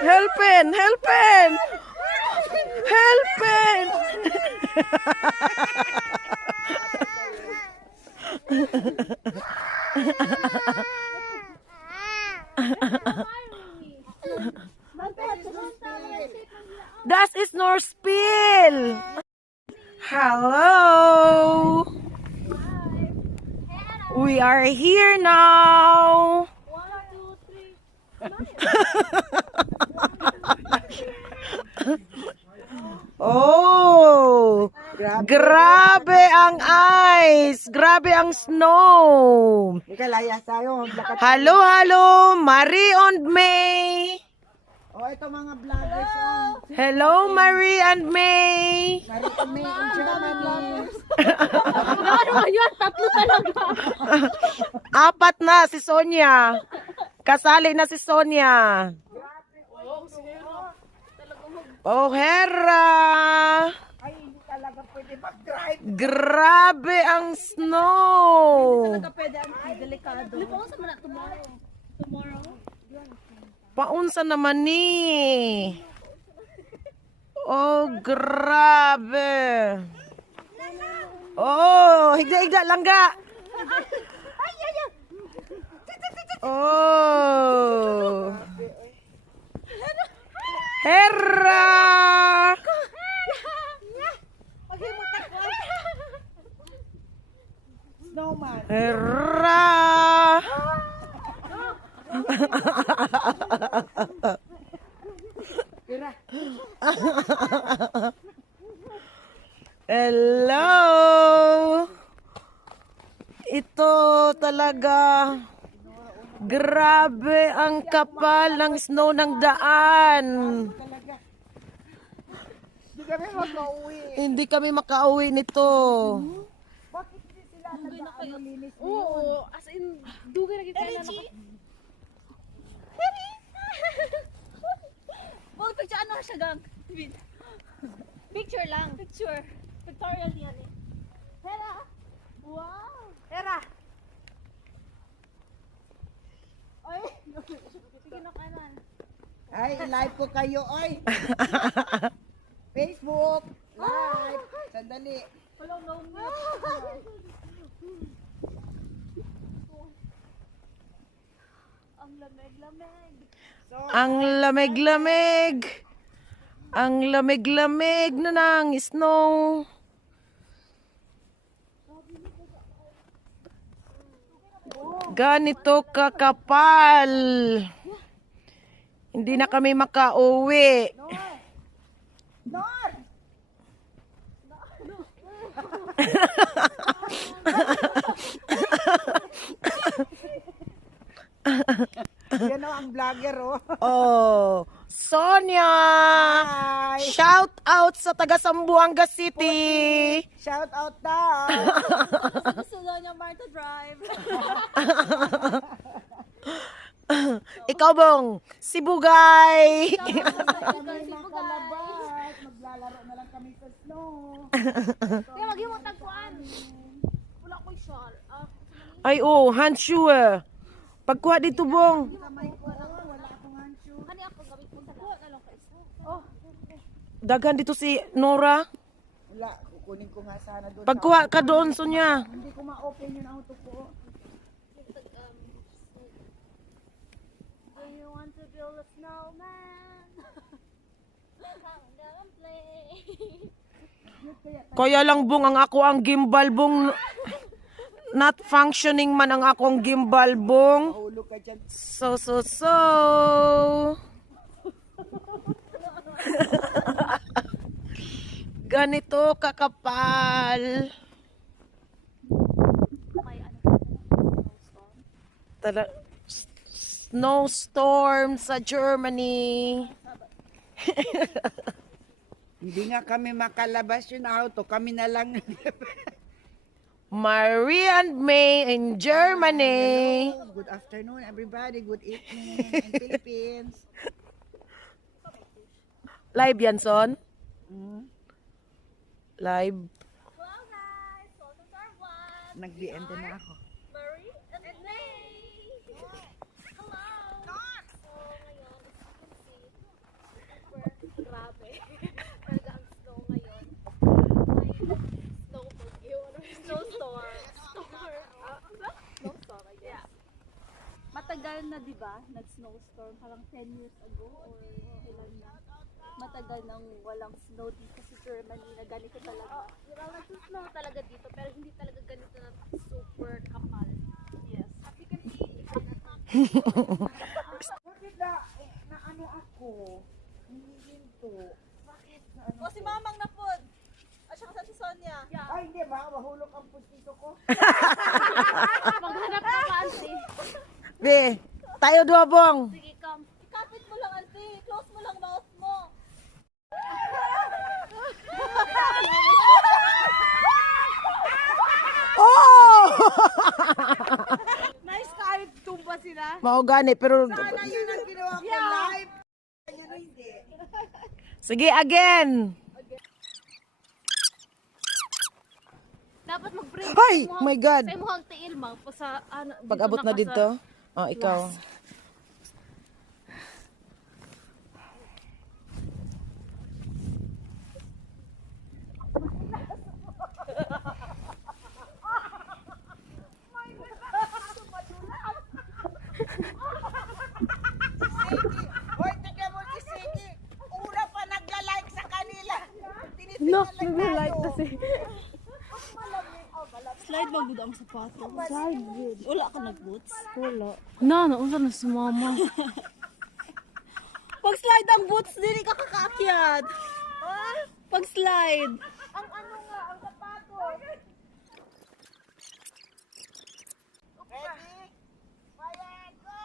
Helpen! Helpen! Helpen! Das ist nur Spiel. Hello. We are here now. 1, 2, 3. Oh, grabe ang ice. Grabe ang snow. Hello, hello, Marie and May. Oh, ito mga vloggers. Hello, Marie and May. Marie and May in Germany. Ano yun? Tatlo talaga. 4 na si Sonia. Kasali na si Sonia. Oh, Hera. Ay, hindi talaga pwede mag-drive. Grabe ang snow. Talaga pwede ang delikado. Lipo sa mga tomorrow. Tomorrow? Paunsa naman ni. Oh, grabe. Oh, higda-higda langga. Oh. Hera. Snowman. Hera. Hello. Ito talaga. Grabe ang kapal ng snow ng daan. Hindi kami mag-uwi. Hindi kami makauwi nito. Bakit hindi sila nag-linis? Oo, as in, dugay na kita na Huwag picture, ano siya gang? Picture lang. Picture. Pictorial yan eh. Hera! Wow! Tara. Ay! Sige na kanan. Ay, live po kayo, oy. Facebook. Live. Sandali. Walang no mute. Ang lamig-lamig. Ang lamig-lamig. Ang lamig-lamig na ng snow. Ganito kakapal. Hindi na kami makauwi. Nor! Yan o ang vlogger, oh. Oh, Sonia! Hi! Shout out sa taga Zamboanga City. Shout out daw. Gusto daw niya Marta Drive. Ikaw bong, si Bugay. Kami makalabas. Maglalaro na lang kami sa snow. Kaya mag-iwang tagpuan. Wala ko'y shawl. Ay oh, handshoe. Pagkuha dito bong. Kamay ko, wala akong handshoe. Kani ako gamit mo sa kuha na lang kayo. Oh, Daghan dito si Nora. Wala, kukunin ko nga sana doon. Pagkuha ka doon, Sonia. Hindi ko ma-open yung auto ko. do you want to build a snowman? Come down and play. Kaya lang bong ang ako ang gimbal bong. Not functioning man ang akong gimbal bong. Mahulog ka dyan. So. Ganito kakapal. May ano snowstorm? Snowstorm sa Germany. Hindi nga kami makalabas yung auto. Kami na lang. Marie and May in Germany. Hello. Good afternoon, everybody. Good evening in Philippines. Live yan, Son? Mm. Live. Hello guys, welcome to our vlog. Nag-DM din na ako. Marie and May! Hello! So, ngayon, as you can see, super grabe. Talaga ang snow ngayon. May snow bagyo. Snowstorm. Snowstorm, I guess. Matagal na, di ba? Nag-snowstorm parang 10 years ago or ilan na. Matagal nang walang snow dito sa Germany na ganito talaga. Well, nag-snow talaga dito, pero hindi talaga ganito na super kapal. Yes. As you can see, Bakit na ano ako? Hindi ginto. O si Mamang na po. At saka si Sonia. Ay, hindi ba? Mahulog ang pustito ko. maghanap ka pa, auntie. Be, tayo dua bong. Sige, come. Ikapit mo lang, auntie. Close mo lang mouth mo. Oh! Nice kahit tumba sila. Mao gani pero Sana yun ang ginawa ko live. Yan o hindi. sige again. Dapat mag-break. Ay, my God. Sa imuhang tiil, mang. Sa, ano, Pag-abot na dito. Oh, ikaw. Hoy, tignan mo si Sige. Una pa nagla-like sa kanila. No, nag-like kasi. Slide mo gud ang sapato. Slide good. Wala ka nag-boots? Wala. No, unsa na si mama. Pag slide ang boots, dili ka kakaakyat. Pag slide. Ang ano nga, ang sapatos. Ready? Fire, go!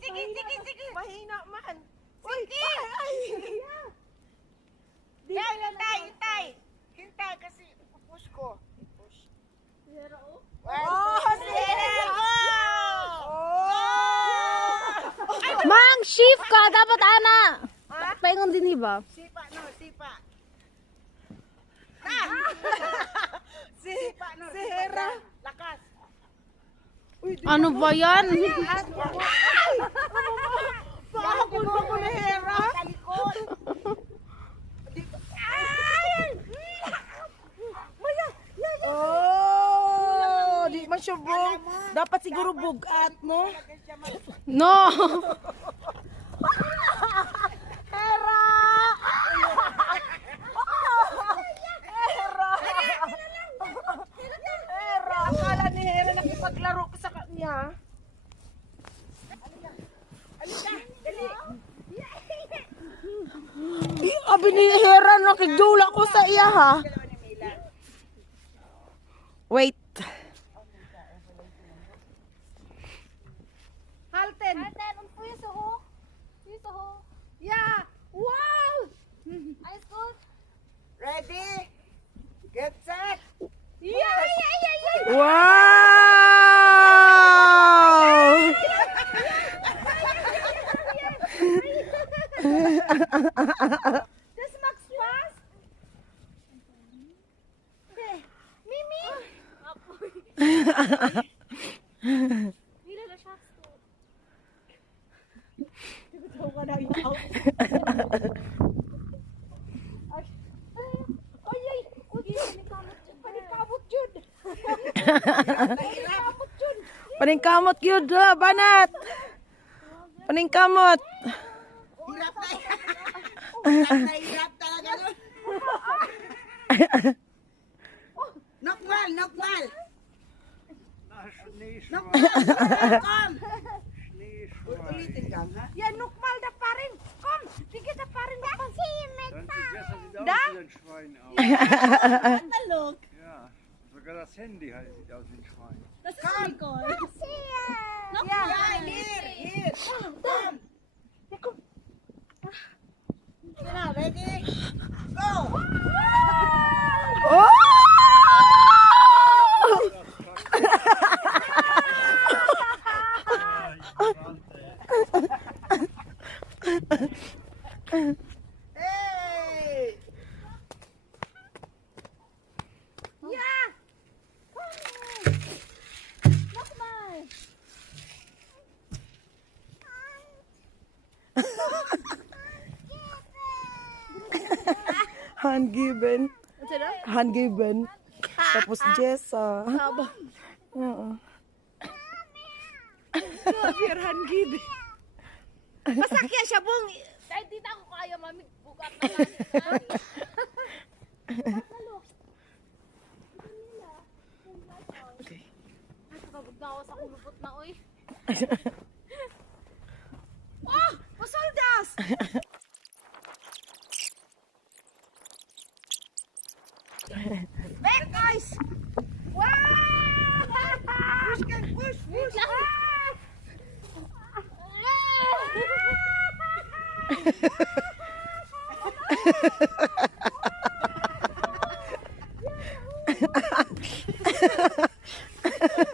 Sige. Mahina man. Sige! Yan, hintay kasi pupush ko. Push. Zero. Mang, shift ka dapat ana. Paingon din ba? Sipa. Sipa, Hera. Lakas. Ano ba yan? Bakit mo ko na Hera? Talikod. Oh, di man siya bong. Dapat siguro bugat, no? No. Akala ni Hera nakipaglaro sa kanya. Abi ni Hera nakigdula ko sa iya ha. Wait. Halten. Halten, und Füße hoch. Füße hoch. Yeah. Wow. Alles gut? Ready? Get set. Wow! Das macht Spaß. Mimi. Wie das schaffst du? Paningkamot yun, banat. Paningkamot. Hirap na yan. Hirap talaga nun. Nokmal. Nokmal, come. Ulitin ka, ha? Ja, nukmal da pa rin. Kom, sige da pa rin. Dann sieht das Da? sieht aus wie ein Schwein aus. Talog. Ja, sogar das Handy halt sieht aus wie ein Schwein. Das ist Nicole. Yeah, here. Come. Now, ready? Go. Oh! Hey. hand given. Hand given. Tapos Jessa. Oo. Your hand given. Masakya siya bong. Kahit di na ako kaya, mami. Bukat na lang. Okay. Ay, pagod na ako sa kulupot na, oy. Oh! Pasoldas! Back guys. Wow! Push ka, push, push.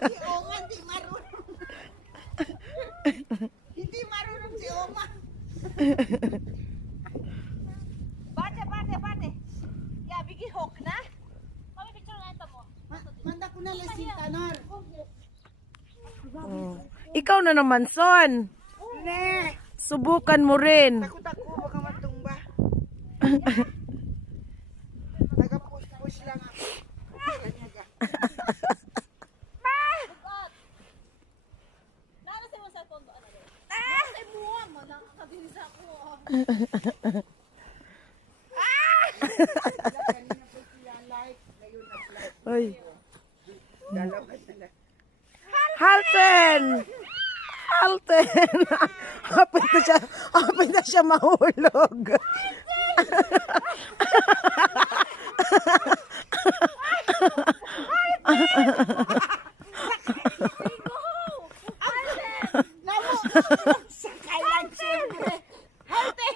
Si Oma hindi marunong. Hindi marunong si Oma. Bate, bate, bate. Ya, bigi hok na. Kami picture na ito mo. Manda ko na lang si Tanor. Oh. Ikaw na naman, Son. Ne, Subukan mo rin. takot ako baka matumba. Taga-push-push lang ako. Nana sa mga cellphone ba? Ano rin? Nasa imuha mo. Nakakabilis ako. Kanina po siya like, ngayon nag-like. Ay. Dalawa na lang. Halten! Halten! Hapit na siya mahulog. Namo! Sakay lang siyempre. Halte!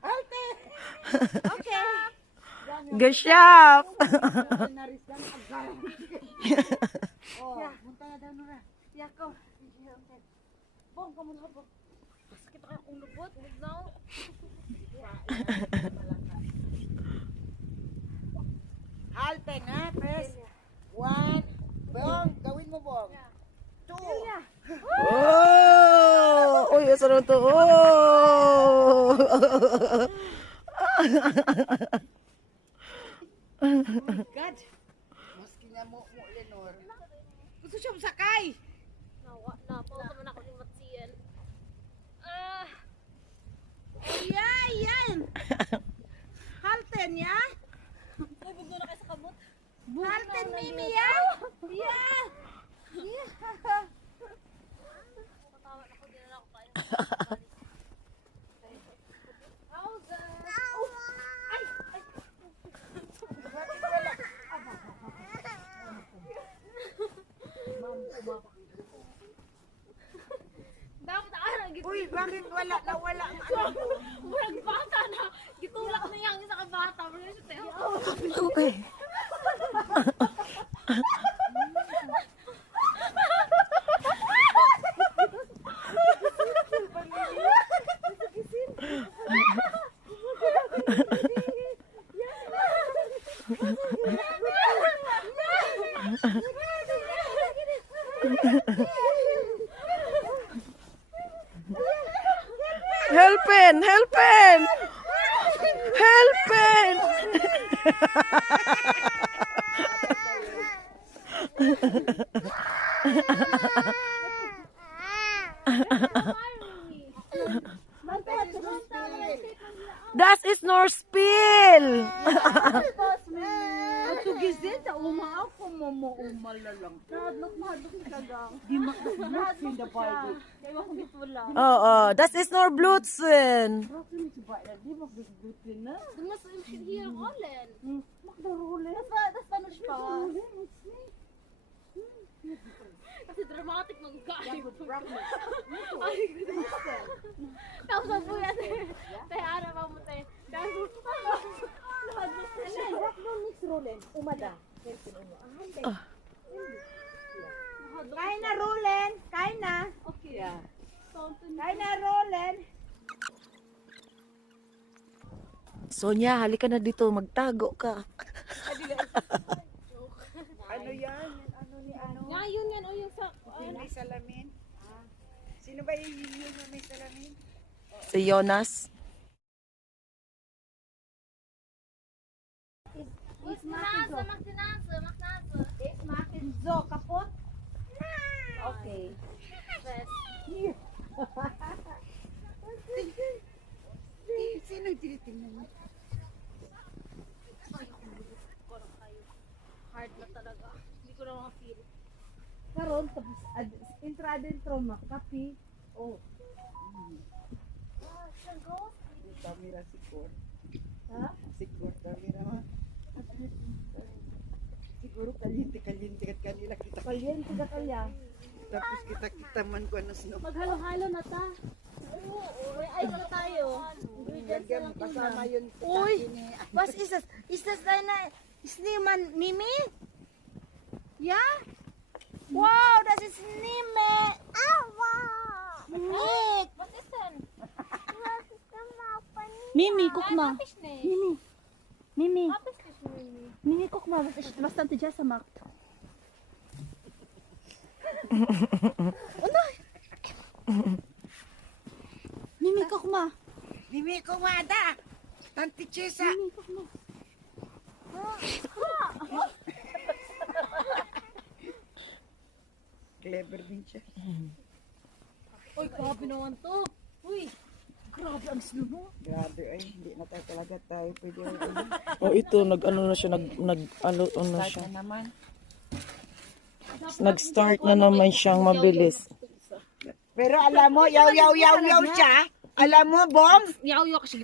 Halte! Okay. Gasyap! Oh, munta na daw nura. Yako. Bong, kamu na po. Sakit ako yung lubot. Bugnaw. Halte na, press. 1. Bong, gawin mo bong. 2. Oh! Uy, asa naman to? Oh! God. Maski na mo, Lenor. Gusto siya sakay. Nawa na. Pausa man ako ni Matsiyan. Ayan, yan. Halten, ya? Uy, bugnaw na kayo sa kamot. Halten, Mimi, ya? Yeah. Patawan ako. Di na ako kaya. Pausa. Dapat araw gitu. Uy, bakit wala na wala ang ano? Murag bata na. Gitulak na yang isa ka bata. Murag siya tayo. Uy. Helpen! Helpen! Helpen! Das ist nur Spiel! Tugizin sa uma ako mo umalalang. Hadlok ka gang. Di makadlok in the Bible. Kaya ako gitwala. Oo, das ist nur Blutzen. Di makadlok na. Du musst hier rollen. Makdarule. Das war nur Spaß. Kasi dramatic ng guy. Tapos ang buya tayo ara pa mo tayo. Kain na, Roland. Kain na. Okay ah. Kain na, Roland. Sonia, halika na dito, magtago ka. Ano yan? Ano ni ano? Ngayon yan o yung sa... Yung may salamin? Sino ba yung may salamin? Si Jonas. Zo, kapot? Okay. Sino tinitingnan mo? Hard na talaga. Hindi ko na makafeel. Karon tapos entrada intro kapi. Oh. Kamera sikor. Ha? Sikor kamera ma. Siguro kalinti kat kanila kita. Kalinti ka kaya. Tapos kita man ko ano sino. Maghalo-halo na ta. Uy, ay na tayo. Ingredients na lang Kasama tuna. yun. Uy, was ist das? Ist das deine Schneemann Mimi? Ja? Wow, das ist Nime. Aua. Nick. Was ist denn? Was ist denn mal von Mimi, guck mal. Hab ich nicht. Mimi. Hab ich nicht, Mimi. Mimi, guck mal, was Tante Jessa macht. Mimi, guck mal. Mimi kumada. Tanti Chesa. Mimi, guck mal. Clever din siya. Uy, grabe naman to. Uy, grabe ang slow mo. Grabe ay, hindi na tayo talaga tayo pwede. Oh, ito nag-ano na siya, nag-ano na siya. Start na naman. Nag-start na naman siyang mabilis. Pero alam mo, yaw siya. Alam mo, Bong? Yaw-yaw kasi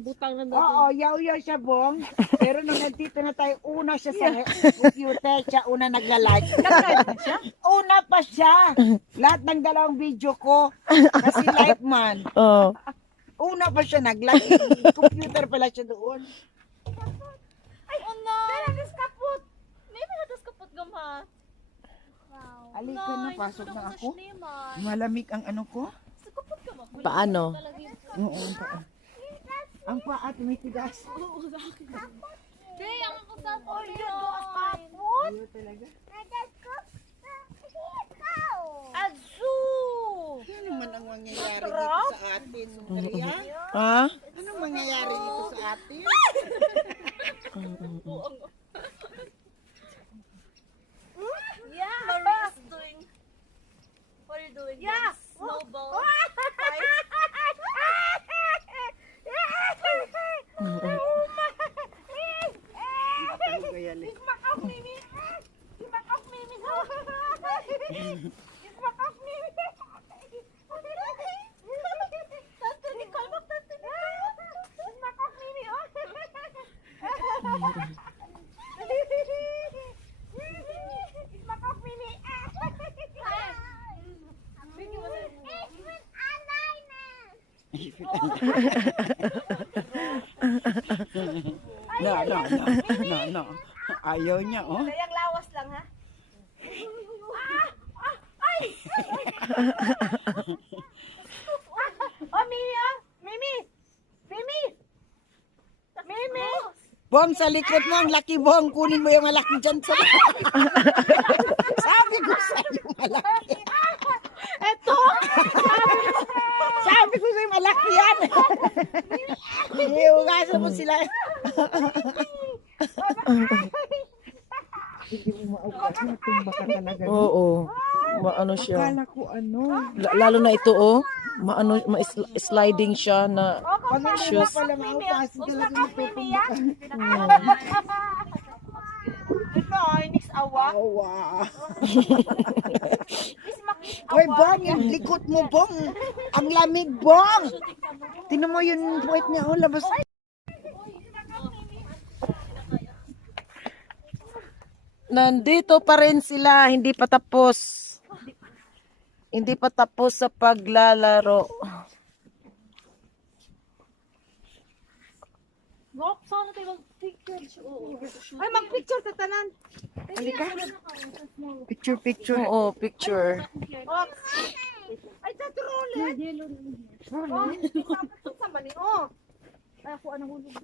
butang na Oo, yaw siya, Bong. Pero nung nandito na tayo, una siya sa computer, siya una nagla-like. Una pa siya. Lahat ng dalawang video ko, kasi like man. Oh. Una pa siya nag-like. Computer pala siya doon. Ay, oh no! Das kaput! Mimi, das kaput gama. Alika na, pasok na ako. Malamig ang ano ko. Paano? Oo, ang paa. Ang paa, tumitigas. Hey, ang ako sa phone. Ayaw talaga. Azul. Ano naman ang mangyayari dito sa atin, Maria? Ha? Anong mangyayari dito sa atin? Yeah. Maria's doing... What are you doing? Yeah. Snowball. Gayali. No. Ayaw niya, oh. Kayang lawas lang ha. Oh, Mimi, oh. Mimi. Bong, sa likod mo, ang laki, Bong. Kunin mo yung malaki dyan sa Sabi ko sa'yo, malaki. Eto. Sabi ko sa'yo, malaki yan. Iugasan mo sila. Hindi mo maugas na tumba ka talaga. Oo. Maano siya. Akala ko ano. Lalo na ito, oh. Maano, sliding siya na Pag hindi mo shoes. pala maugas, talaga matutumba ka. Ito, next awa. Oh, wow. Hoy, Bong, yung likot mo, Bong. Ang lamig, Bong. Tinan mo yung puwet niya, oh, labas. Nandito pa rin sila, hindi pa tapos. Hindi pa tapos sa paglalaro. Rock, sana tayo mag-picture. Ay, mag-picture sa tanan. Halika. Picture. Oo, picture. Ay, sa trolley. Saan ba ni? Oh. Ay, ako anong hulog.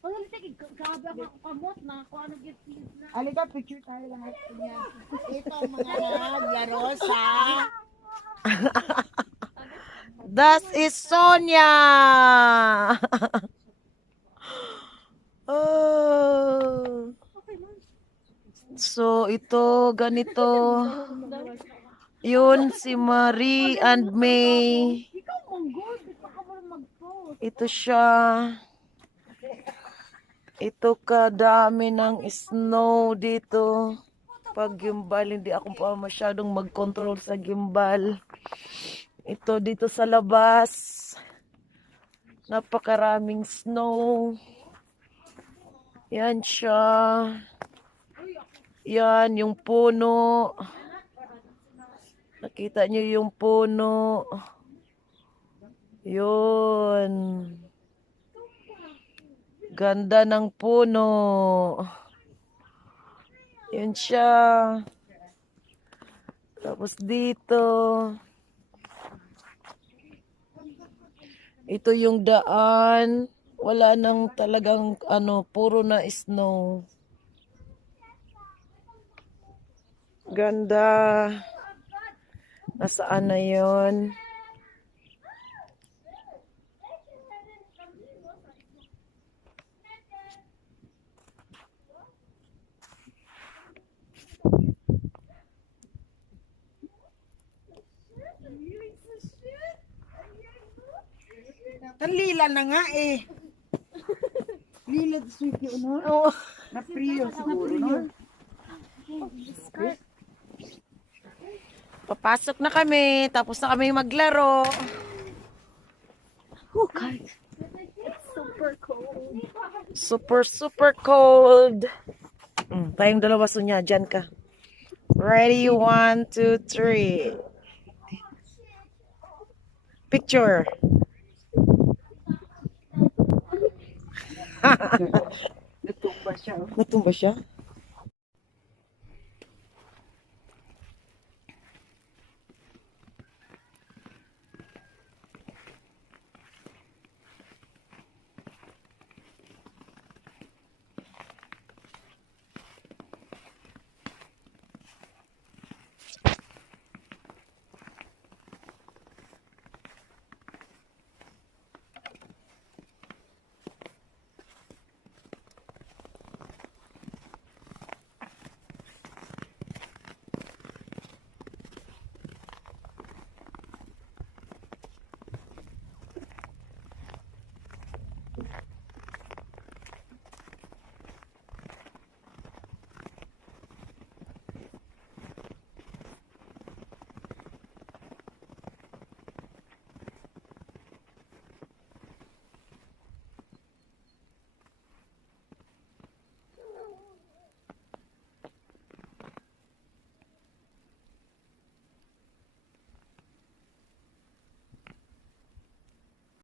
Ang halitig, grabe ako kamot na ako ano get na. Halika, picture tayo lahat. Ito ang mga naglaro sa... That is Sonia. Oh. So, ito, ganito. Yun, si Marie and May. Ito siya. Ito kadami ng snow dito. Pag gimbal, hindi ako pa masyadong mag-control sa gimbal. Ito dito sa labas. Napakaraming snow. Yan siya. Yan, yung puno. Nakita niyo yung puno. Yun. Ganda ng puno. Yun siya. Tapos dito. Ito yung daan. Wala nang talagang puro na snow. Ganda. Nasaan na yun? Lila na nga eh. Lila the sweet yun, no? Oh. Na priyo siguro, no? Papasok na kami. Tapos na kami maglaro. Oh, God. Super cold. Super, super cold. Tayong dalawa sunya. Diyan ka. Ready? 1, 2, 3. Picture. Natumba siya, oh. Natumba siya?